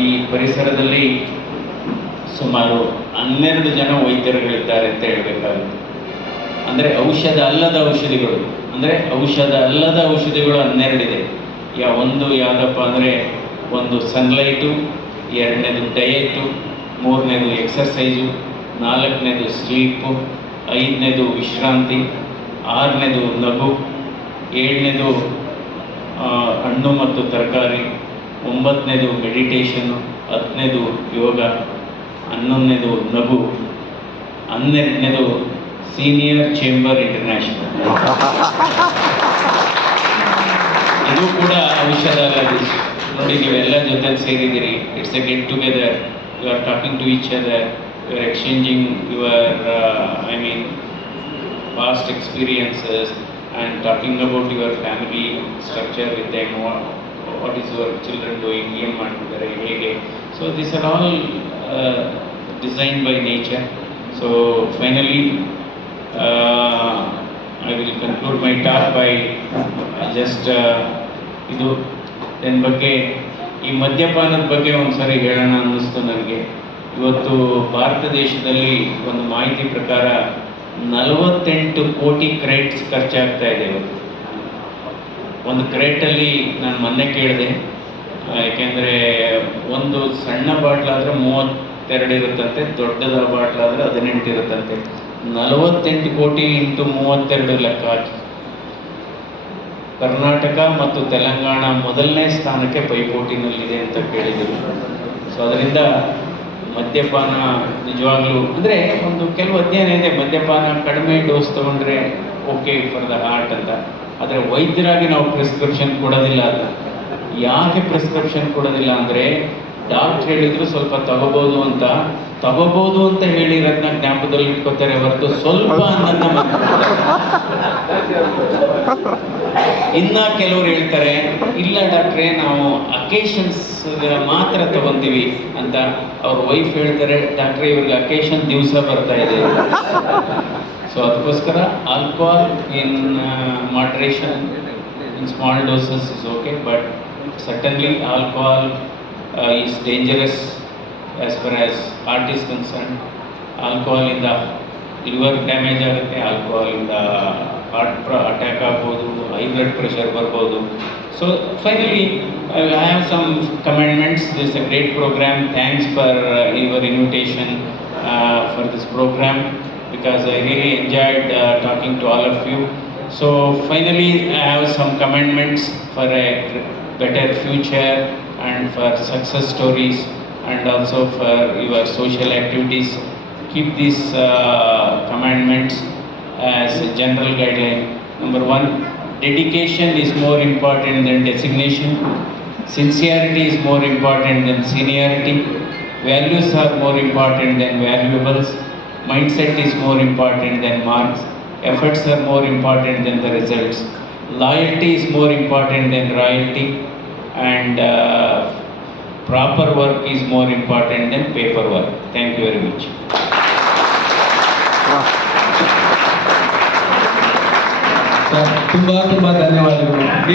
ಈ ಪರಿಸರದಲ್ಲಿ ಸುಮಾರು 12 ಜನ ವೈದ್ಯರುಗಳಿದ್ದಾರೆ ಅಂತ ಹೇಳಬೇಕಾಗುತ್ತೆ. ಅಂದರೆ ಔಷಧ ಅಲ್ಲದ ಔಷಧಿಗಳು, ಅಂದರೆ ಔಷಧ ಅಲ್ಲದ ಔಷಧಿಗಳು 12 ಇದೆ. ಒಂದು ಯಾವುದಪ್ಪ ಅಂದರೆ, ಒಂದು ಸನ್ಲೈಟು, 2ನೇದು ಡಯಟು, 3ನೇದು ಎಕ್ಸರ್ಸೈಸು, 4ನೇದು ಸ್ಲೀಪು, 5ನೇದು ವಿಶ್ರಾಂತಿ, 6ನೇದು ನಗು, 7ನೇದು ಹಣ್ಣು ಮತ್ತು ತರಕಾರಿ, 9ನೇದು ಮೆಡಿಟೇಷನ್ನು, 10ನೇದು ಯೋಗ, 11ನೇದು ನಗು, 12ನೇದು ಸೀನಿಯರ್ ಚೇಂಬರ್ ಇಂಟರ್ನ್ಯಾಷನಲ್. ಇದು ಕೂಡ ಔಷಧ ಅಲ್ಲ. ನೋಡಿ, ನೀವೆಲ್ಲ ಜೊತೆ ಸೇರಿದ್ದೀರಿ. It's a get together. You are talking to each other, you are exchanging your past experiences and talking about your family structure with them. What is your children doing, ಏನು ಮಾಡ್ತಿದ್ದಾರೆ, ಹೇಗೆ. So these are all designed by nature. So finally I will conclude my talk by just ಇದು ನನ್ನ ಬಗ್ಗೆ, ಈ ಮದ್ಯಪಾನದ ಬಗ್ಗೆ ಒಂದು ಸರಿ ಹೇಳೋಣ ಅನ್ನಿಸ್ತು ನನಗೆ. ಇವತ್ತು ಭಾರತ ದೇಶದಲ್ಲಿ ಒಂದು ಮಾಹಿತಿ ಪ್ರಕಾರ 48 ಕೋಟಿ ಕ್ರೇಟ್ಸ್ ಖರ್ಚಾಗ್ತಾ ಇದೆ ಇವತ್ತು. ಒಂದು ಕ್ರೇಟಲ್ಲಿ ನಾನು ಮೊನ್ನೆ ಕೇಳಿದೆ, ಯಾಕೆಂದರೆ ಒಂದು ಸಣ್ಣ ಬಾಟ್ಲಾದರೆ 32 ಇರುತ್ತಂತೆ, ದೊಡ್ಡದ ಬಾಟ್ಲಾದರೆ 18 ಇರುತ್ತಂತೆ. 48 ಕೋಟಿ ಇಂಟು 32 ಲೆಕ್ಕ ಹಾಕಿ. ಕರ್ನಾಟಕ ಮತ್ತು ತೆಲಂಗಾಣ ಮೊದಲನೇ ಸ್ಥಾನಕ್ಕೆ ಪೈಪೋಟಿನಲ್ಲಿದೆ ಅಂತ ಕೇಳಿದರು. ಸೊ ಅದರಿಂದ ಮದ್ಯಪಾನ ನಿಜವಾಗ್ಲೂ ಅಂದರೆ ಒಂದು ಕೆಲವು ಅಧ್ಯಯನ ಇದೆ, ಮದ್ಯಪಾನ ಕಡಿಮೆ ಡೋಸ್ ತೊಗೊಂಡ್ರೆ ಓಕೆ ಫಾರ್ ದ ಹಾರ್ಟ್ ಅಂತ. ಆದರೆ ವೈದ್ಯರಾಗಿ ನಾವು ಪ್ರಿಸ್ಕ್ರಿಪ್ಷನ್ ಕೊಡೋದಿಲ್ಲ. ಅಲ್ಲ, ಯಾಕೆ ಪ್ರಿಸ್ಕ್ರಿಪ್ಷನ್ ಕೊಡೋದಿಲ್ಲ ಅಂದರೆ, ಡಾಕ್ಟ್ರ್ ಹೇಳಿದ್ರು ಸ್ವಲ್ಪ ತಗೋಬೋದು ಅಂತ ಹೇಳಿರೋದನ್ನ ಜ್ಞಾಪಕದಲ್ಲಿ ಇಟ್ಕೋತಾರೆ ಹೊರತು ಸ್ವಲ್ಪ ಅನ್ನೋದನ್ನ ಇನ್ನ ಕೆಲವರು ಹೇಳ್ತಾರೆ, ಇಲ್ಲ ಡಾಕ್ಟ್ರೇ ನಾವು ಅಕೇಶನ್ಸ್ ಮಾತ್ರ ತಗೊಂತೀವಿ ಅಂತ. ಅವ್ರ ವೈಫ್ ಹೇಳ್ತಾರೆ, ಡಾಕ್ಟ್ರೇ ಇವ್ರಿಗೆ ಅಕೇಶನ್ ದಿವಸ ಬರ್ತಾ ಇದೆ. ಸೊ ಅದಕ್ಕೋಸ್ಕರ alcohol in moderation, in small doses is okay, but certainly alcohol is dangerous as far as heart is concerned. Alcohol ಇಂದ ಲಿವರ್ ಡ್ಯಾಮೇಜ್ ಆಗುತ್ತೆ, ಆಲ್ಕೋಹಾಲ್ ಇಂದ ಹಾರ್ಟ್ ಅಟ್ಯಾಕ್ ಆಗ್ಬೋದು, ಹೈ ಬ್ಲಡ್ ಪ್ರೆಷರ್ ಬರ್ಬೋದು. So finally I have some commandments. This is a great programme. Thanks for your invitation for this programme, because I really enjoyed talking to all of you. So finally I have some commandments for a better future and for success stories and also for your social activities. Keep these commandments as a general guideline. Number 1, dedication is more important than designation. Sincerity is more important than seniority. Values are more important than valuables. Mindset is more important than marks. Efforts are more important than the results. Loyalty is more important than royalty. And proper work is more important than paperwork. Thank you very much. ತುಂಬಾ ಧನ್ಯವಾದಗಳು.